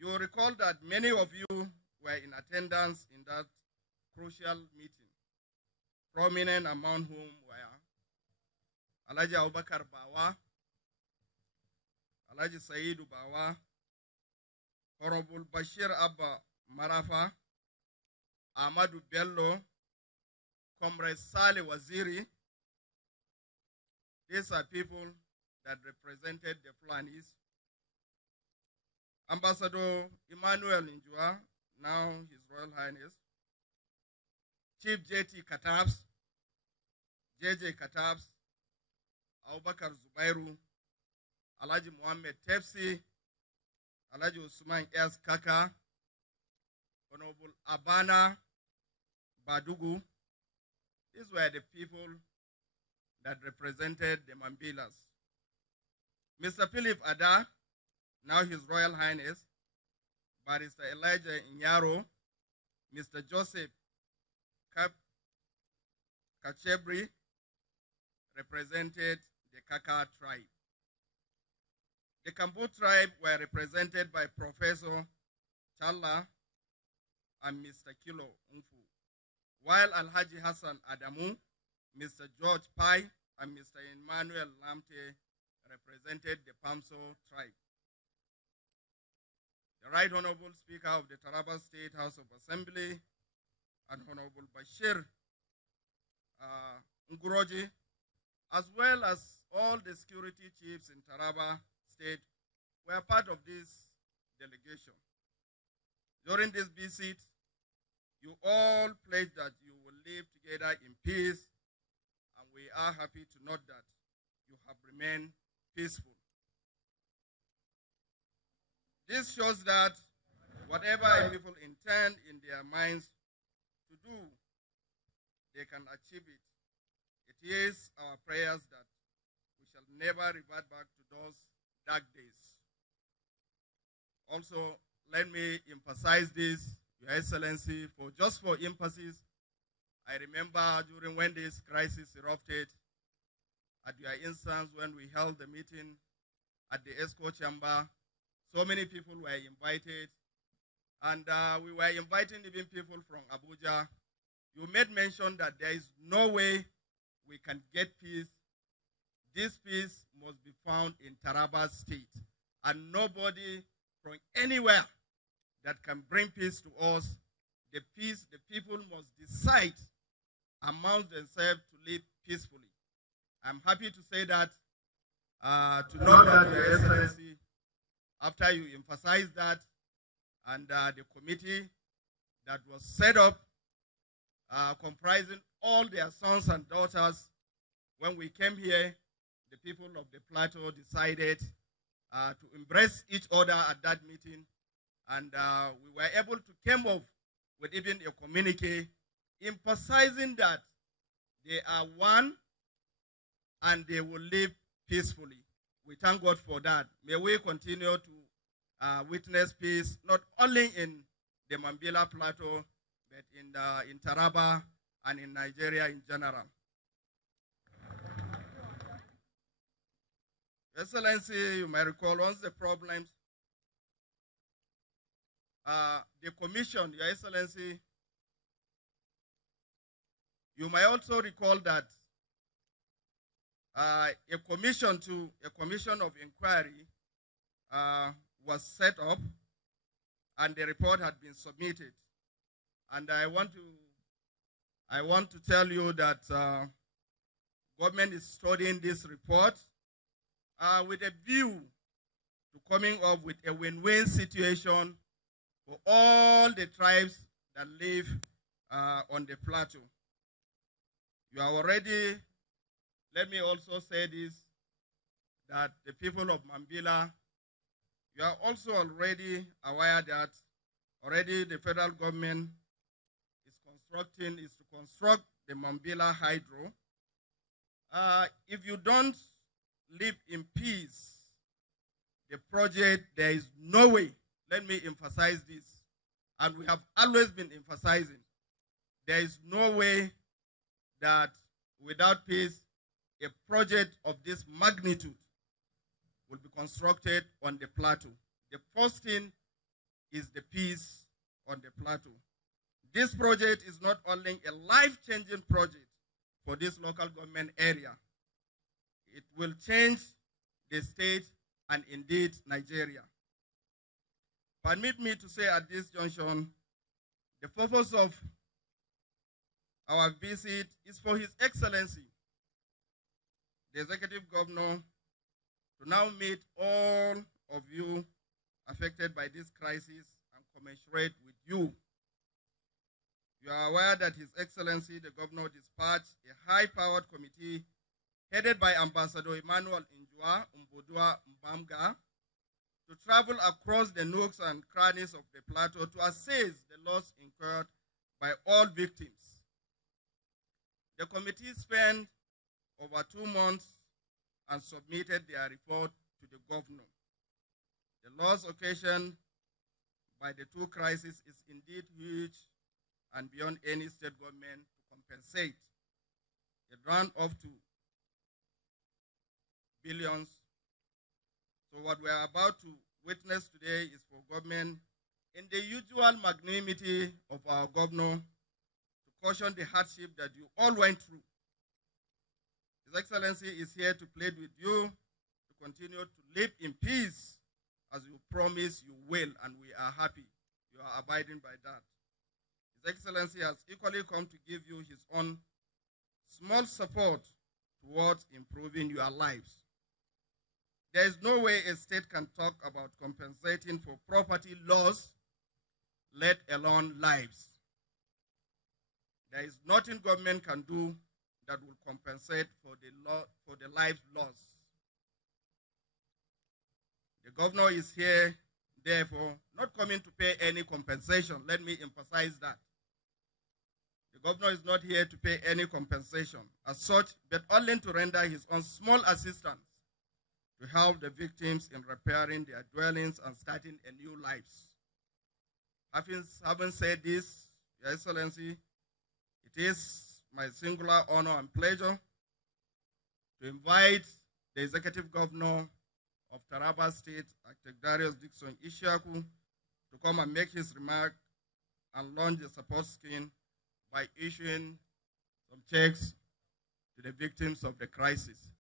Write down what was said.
You will recall that many of you were in attendance in that crucial meeting, prominent among whom were Alhaji Abubakar Bawa, Alhaji Saidu Bawa, Honorable Bashir Abba Marafa, Ahmadu Bello, Comrade Saleh Waziri. These are people that represented the Fulanis. Ambassador Emmanuel Njua, now His Royal Highness, Chief J.T. Katabs, J.J. Katabs, Abubakar Zubairu, Alhaji Mohammed Tepsi, Alhaji Usman S. Kaka, Honorable Abana Badugu. These were the people that represented the Mambilas. Mr. Philip Ada, now His Royal Highness, Barrister Elijah Inyaro, Mr. Joseph Kachebri represented the Kaka tribe. The Kambu tribe were represented by Professor Challa and Mr. Kilo Umfu, while Alhaji Hassan Adamu, Mr. George Pai, and Mr. Emmanuel Lamte represented the Pamso tribe. The Right Honorable Speaker of the Taraba State House of Assembly and Honorable Bashir Nguroji, as well as all the security chiefs in Taraba State, were part of this delegation. During this visit, you all pledged that you will live together in peace, and we are happy to note that you have remained peaceful. This shows that whatever people intend in their minds to do, they can achieve it. It is our prayers that we shall never revert back to those dark days. Also, let me emphasize this, Your Excellency, just for emphasis. I remember during when this crisis erupted, at your instance, when we held the meeting at the ESCO chamber, so many people were invited, and we were inviting even people from Abuja. You made mention that there is no way we can get peace. This peace must be found in Taraba State, and nobody from anywhere that can bring peace to us. The people must decide among themselves to live peacefully. I'm happy to say that, to know that, Your Excellency, after you emphasize that, and the committee that was set up, comprising all their sons and daughters, when we came here, the people of the plateau decided to embrace each other at that meeting, and we were able to come up with even a communique emphasizing that they are one and they will live peacefully. We thank God for that. May we continue to witness peace, not only in the Mambila Plateau, but in Taraba and in Nigeria in general. Excellency, you may recall once the problems, the commission, Your Excellency, you may also recall that a commission of inquiry was set up, and the report had been submitted. And I want to tell you that government is studying this report with a view to coming up with a win-win situation for all the tribes that live on the plateau. You are already, let me also say this, that the people of Mambila, you are also already aware that already the federal government is to construct the Mambila Hydro. If you don't live in peace, the project, there is no way, let me emphasize this, and we have always been emphasizing, there is no way that without peace, a project of this magnitude will be constructed on the plateau. The first thing is the peace on the plateau. This project is not only a life-changing project for this local government area, it will change the state and indeed Nigeria. Permit me to say at this junction, the purpose of our visit is for His Excellency, the Executive Governor, to now meet all of you affected by this crisis and commiserate with you. You are aware that His Excellency, the Governor, dispatched a high-powered committee headed by Ambassador Emmanuel Njua Mbodua Mbamga to travel across the nooks and crannies of the plateau to assess the loss incurred by all victims. The committee spent over 2 months and submitted their report to the governor. The loss occasioned by the two crises is indeed huge and beyond any state government to compensate. It ran up to billions. So what we are about to witness today is for government, in the usual magnanimity of our governor, to caution the hardship that you all went through. His Excellency is here to plead with you to continue to live in peace as you promise you will, and we are happy you are abiding by that. His Excellency has equally come to give you his own small support towards improving your lives. There is no way a state can talk about compensating for property loss, let alone lives. There is nothing government can do that will compensate for the lives lost. The governor is here, therefore, not coming to pay any compensation. Let me emphasize that. The governor is not here to pay any compensation as such, but only to render his own small assistance to help the victims in repairing their dwellings and starting a new lives. Having said this, Your Excellency, it is my singular honor and pleasure to invite the Executive Governor of Taraba State, Architect Darius Dixon Ishaku, to come and make his remark and launch the support scheme by issuing some checks to the victims of the crisis.